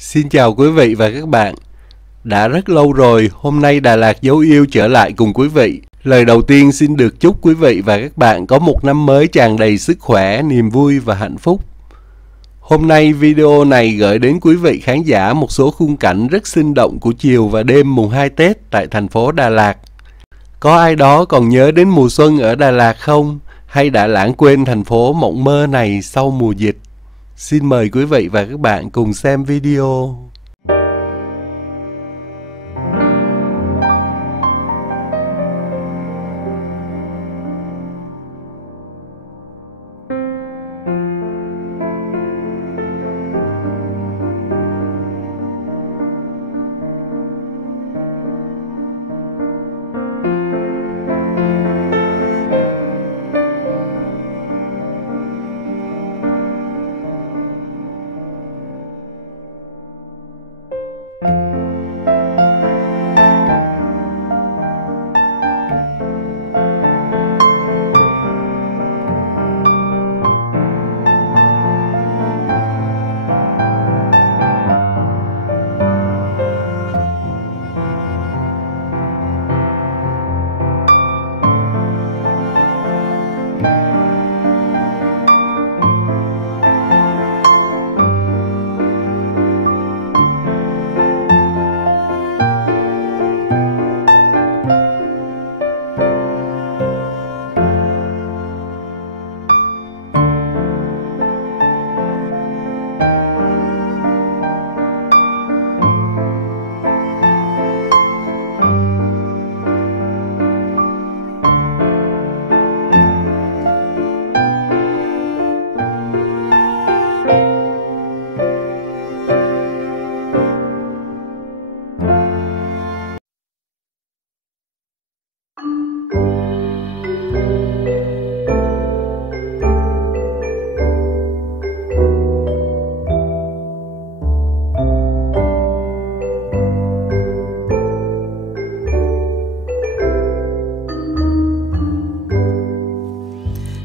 Xin chào quý vị và các bạn. Đã rất lâu rồi, hôm nay Đà Lạt Dấu Yêu trở lại cùng quý vị. Lời đầu tiên xin được chúc quý vị và các bạn có một năm mới tràn đầy sức khỏe, niềm vui và hạnh phúc. Hôm nay video này gửi đến quý vị khán giả một số khung cảnh rất sinh động của chiều và đêm mùng 2 Tết tại thành phố Đà Lạt. Có ai đó còn nhớ đến mùa xuân ở Đà Lạt không? Hay đã lãng quên thành phố mộng mơ này sau mùa dịch? Xin mời quý vị và các bạn cùng xem video.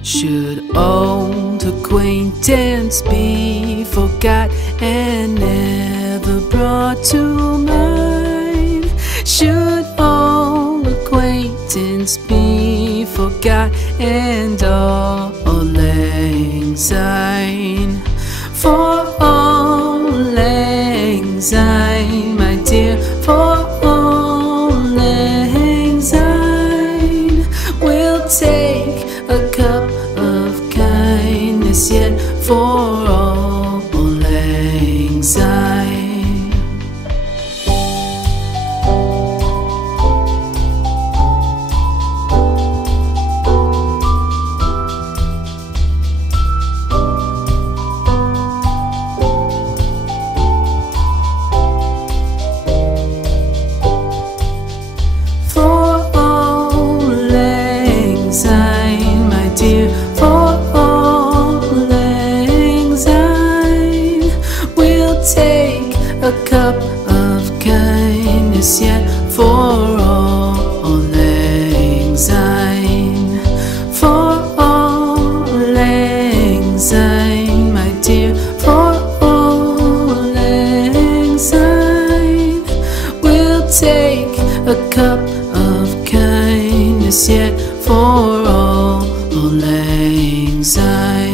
Should old acquaintance be forgot and never brought to mind? Should old acquaintance be forgot and all lang syne? For all lang syne, my dear, for all lang syne, we'll take a cup of kindness yet for all lang syne. For all lang syne, my dear, for all lang syne, we'll take a cup of kindness yet for all lang syne. For all lang syne, my dear, for all lang syne, we'll take a cup of kindness yet for all lang syne.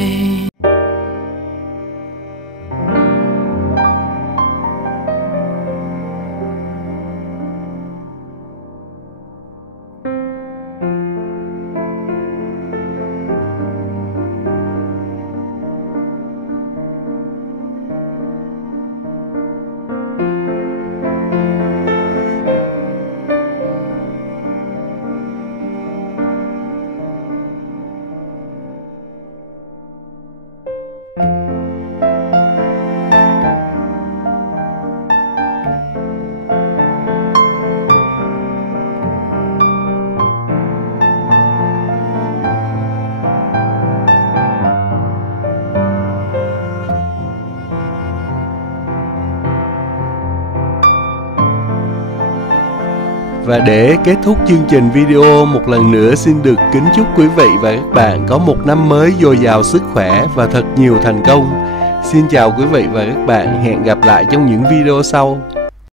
Và để kết thúc chương trình video, một lần nữa xin được kính chúc quý vị và các bạn có một năm mới dồi dào sức khỏe và thật nhiều thành công. Xin chào quý vị và các bạn, hẹn gặp lại trong những video sau.